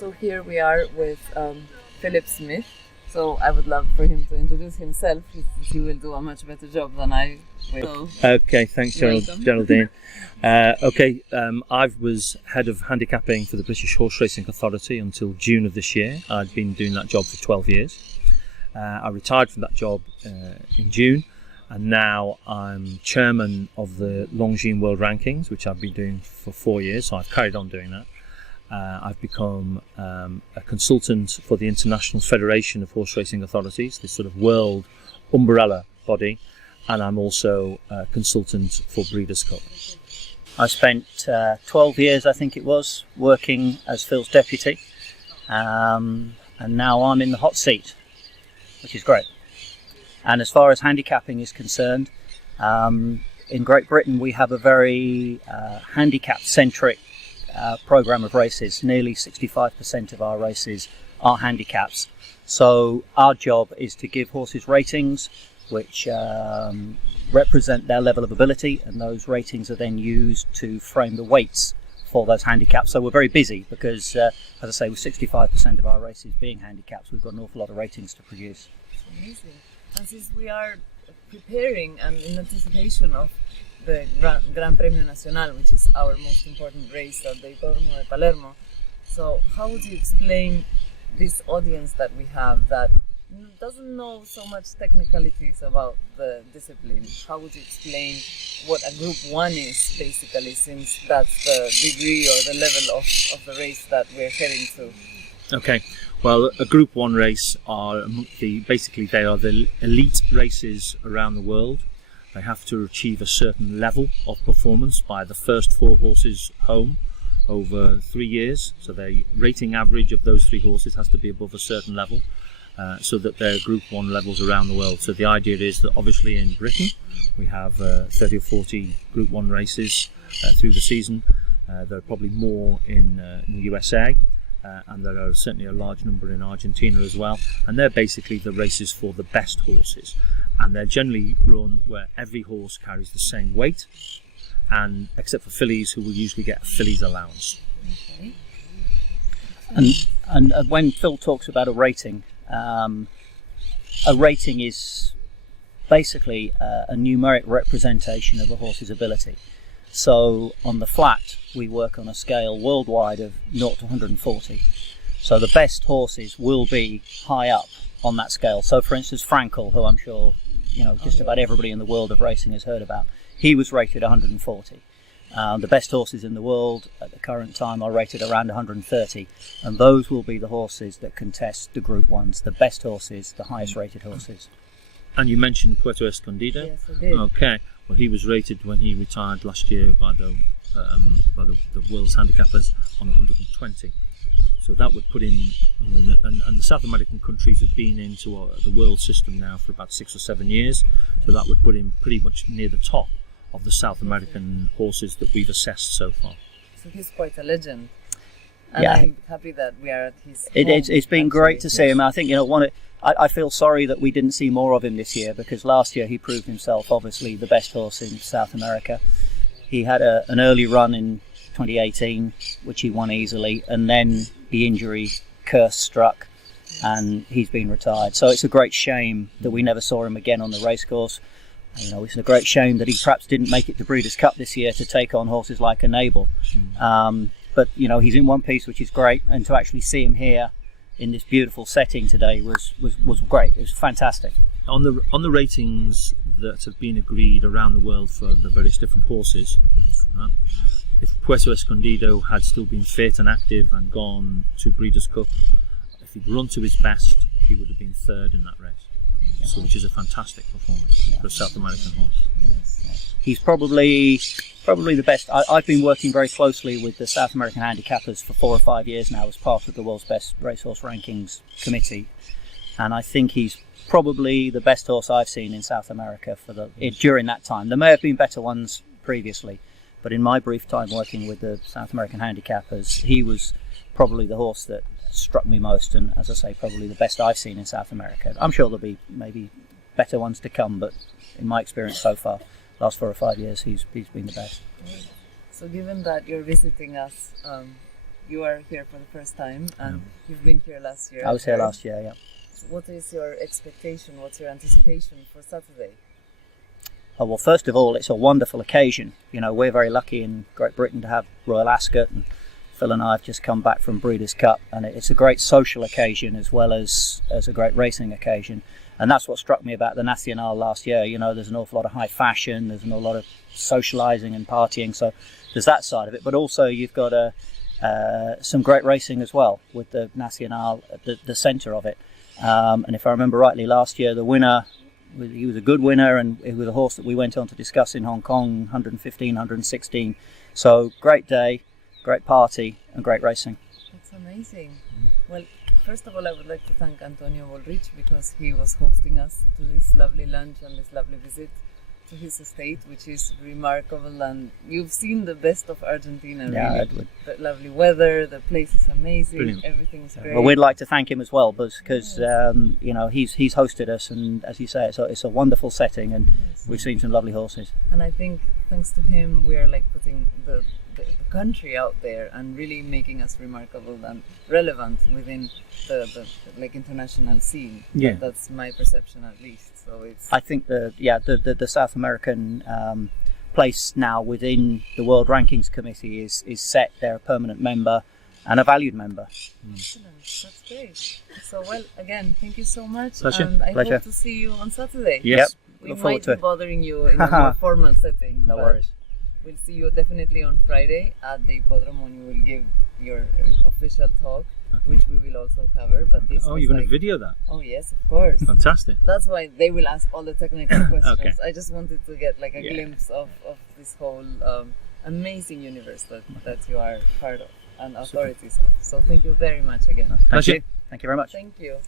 So here we are with Phillip Smith. So I would love for him to introduce himself. He will do a much better job than I will. Okay, thanks, Geraldine. I was head of handicapping for the British Horse Racing Authority until June of this year. I'd been doing that job for 12 years. I retired from that job in June, and now I'm chairman of the Longines World Rankings, which I've been doing for 4 years, so I've carried on doing that. I've become a consultant for the International Federation of Horse Racing Authorities, this sort of world umbrella body, and I'm also a consultant for Breeders' Cup. I spent 12 years, I think it was, working as Phil's deputy, and now I'm in the hot seat, which is great. And as far as handicapping is concerned, in Great Britain we have a very handicap-centric program of races. Nearly 65% of our races are handicaps. So our job is to give horses ratings which represent their level of ability, and those ratings are then used to frame the weights for those handicaps. So we're very busy because, as I say, with 65% of our races being handicaps, we've got an awful lot of ratings to produce. Amazing. And since we are preparing and in anticipation of the Gran Premio Nacional, which is our most important race at the Hipódromo de Palermo. So how would you explain this audience that we have that doesn't know so much technicalities about the discipline? How would you explain what a Group 1 is, basically, since that's the degree or the level of the race that we're heading to? Okay, well, a Group 1 race are basically they are the elite races around the world. They have to achieve a certain level of performance by the first 4 horses home over 3 years. So the rating average of those 3 horses has to be above a certain level, so that they're Group 1 levels around the world. So the idea is that obviously in Britain we have 30 or 40 Group 1 races through the season. There are probably more in the USA, and there are certainly a large number in Argentina as well. And they're basically the races for the best horses. And they're generally run where every horse carries the same weight, and except for fillies, who will usually get a fillies allowance. Okay. And when Phil talks about a rating is basically a numeric representation of a horse's ability. So on the flat, we work on a scale worldwide of 0 to 140. So the best horses will be high up on that scale. So for instance, Frankel, who I'm sure just about everybody in the world of racing has heard about, he was rated 140. The best horses in the world at the current time are rated around 130, and those will be the horses that contest the Group 1s, the best horses, the highest rated horses. And you mentioned Puerto Escondido. Yes, I did. Okay. Well, he was rated when he retired last year by the world's handicappers on 120. So that would put him, and the South American countries have been into the world system now for about 6 or 7 years. So that would put him pretty much near the top of the South American horses that we've assessed so far. So he's quite a legend. And yeah. I'm happy that we are at his home. It's been great to see him. I think, I feel sorry that we didn't see more of him this year, because last year he proved himself obviously the best horse in South America. He had an early run in 2018, which he won easily, and then the injury curse struck and he's been retired. So it's a great shame that we never saw him again on the racecourse. It's a great shame that he perhaps didn't make it to Breeders' Cup this year to take on horses like Enable. But he's in one piece, which is great, and to actually see him here in this beautiful setting today was great. It was fantastic. On the ratings that have been agreed around the world for the various different horses, if Puerto Escondido had still been fit and active and gone to Breeders' Cup, if he'd run to his best, he would have been 3rd in that race. So, which is a fantastic performance for a South American horse. He's probably the best. I've been working very closely with the South American Handicappers for 4 or 5 years now as part of the World's Best Racehorse Rankings Committee, and I think he's probably the best horse I've seen in South America during that time. There may have been better ones previously, but in my brief time working with the South American Handicappers, he was probably the horse that struck me most, and as I say, probably the best I've seen in South America. I'm sure there'll be maybe better ones to come, but in my experience so far, last 4 or 5 years, he's been the best. So given that you're visiting us you are here for the first time, and you've been here last year. I was here last year, yeah. So what is your expectation? What's your anticipation for Saturday? Oh, well, first of all, it's a wonderful occasion. You know, we're very lucky in Great Britain to have Royal Ascot, and Phil and I have just come back from Breeders' Cup, and it's a great social occasion as well as a great racing occasion. And that's what struck me about the Nacional last year. You know, there's an awful lot of high fashion, there's an awful lot of socialising and partying, so there's that side of it. But also you've got some great racing as well, with the Nacional at the centre of it. And if I remember rightly, last year the winner, he was a good winner, and it was a horse that we went on to discuss in Hong Kong, 115, 116. So great day, great party, and great racing. That's amazing. Well, first of all, I would like to thank Antonio Bullrich, because he was hosting us to this lovely lunch and this lovely visit to his estate, which is remarkable. And you've seen the best of Argentina, Yeah, really. Edward. The lovely weather, the place is amazing, Brilliant. everything's great. Well, we'd like to thank him as well, because you know, he's hosted us, and as you say, it's a wonderful setting, and we've seen some lovely horses. And I think thanks to him, we are like putting the country out there and really making us remarkable and relevant within the like international scene. Yeah. That's my perception, at least. So it's. I think the South American place now within the World Rankings Committee is set. They're a permanent member and a valued member. Excellent. That's great. So, well, again, thank you so much. Pleasure. And I Pleasure. hope to see you on Saturday. Yes. Yep. We Look forward might to be it. bothering you in a more formal setting. No but worries. We'll see you definitely on Friday at the Hipódromo, and you will give your official talk, which we will also cover. But this Oh, was you're going like, to video that? Oh yes, of course. Fantastic. That's why they will ask all the technical questions. Okay. I just wanted to get like a Yeah. glimpse of this whole amazing universe that you are part of and authorities of. So thank you very much again. Thank Pleasure. you. Thank you very much. Thank you.